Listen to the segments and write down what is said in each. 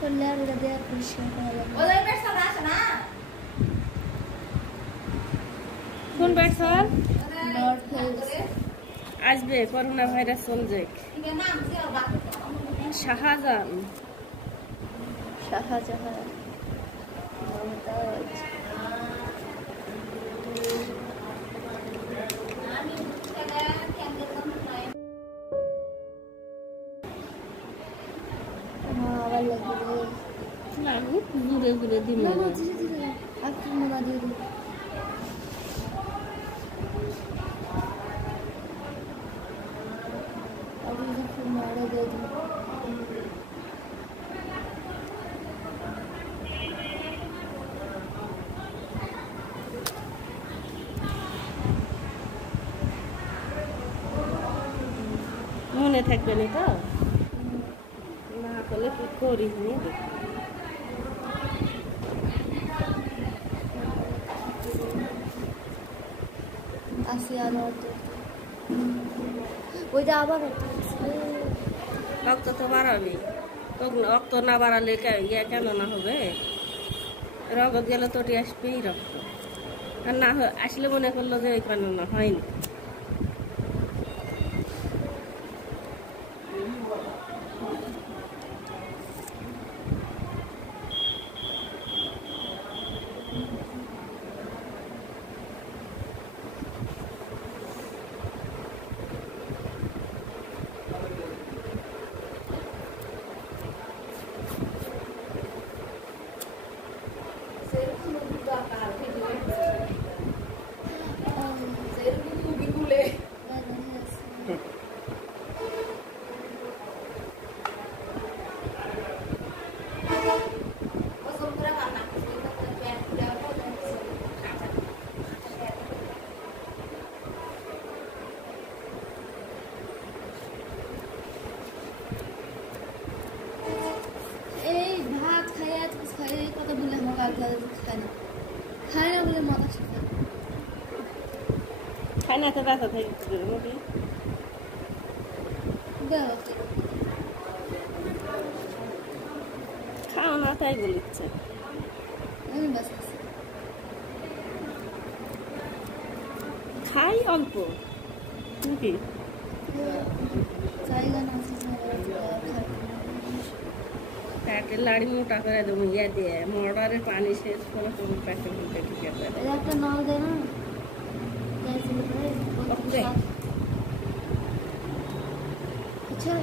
করলে আর ওটা দিয়ে পরিষ্কার করা যাবে ওই পেট্রোল আসে না কোন পেট্রোল নর্থ হয়েছে আসবে করোনা ভাইরাস চলছে শাহজাহান শাহজাহান মমতাজ আবার লাগবে লাগু ঘুরে ঘুরে দিন না না ধীরে ধীরে একটু মোনা দিয়ে দিই अभी इधर फिर मारा दे दूँ মনে থাকবে না তো না করলে কি করিস নি আসি আর ওইটা আবার রক্ত তো বাড়াবি রক্ত না বাড়ালে ইয়ে কেন না হবে রগত গেলে তোটি আসবেই রক্ত আর না আসলে মনে করলো যে ওই কেন না হয়নি খাই না তো ব্যথা থাকে মোটি খাও না তাই বলিচ্ছে খাই অল্প নাকি প্যাকের লাড়ি মোটা করে দেবো ইয়ে দিয়ে মর্ডারের পানি শেষ করে কোনো প্যাকেট উল্টে ঠিক আছে একটা নল দেয় না আচ্ছা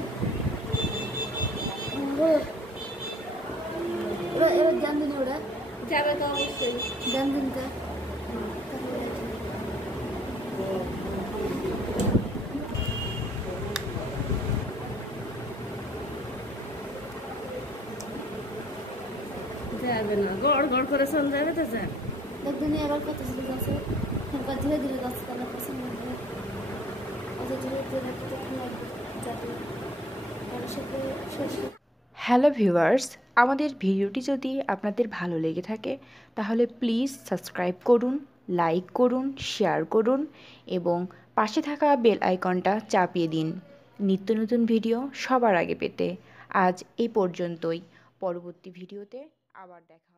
এবার জান দিন ওরা যাবে তো অবশ্যই জান দিনটা যাবে না গড় গড় করে চল যাবে তো যা দেখবেন এবার কত ছিল যাচ্ছে ধীরে ধীরে যাচ্ছে তাহলে পছন্দ হবে অত ধীরে ধীরে যাবে হ্যালো ভিউয়ার্স, আমাদের ভিডিওটি যদি আপনাদের ভালো লেগে থাকে তাহলে প্লিজ সাবস্ক্রাইব করুন, লাইক করুন, শেয়ার করুন এবং পাশে থাকা বেল আইকনটা চাপিয়ে দিন নিত্য নতুন ভিডিও সবার আগে পেতে। আজ এই পর্যন্তই, পরবর্তী ভিডিওতে আবার দেখা হবে।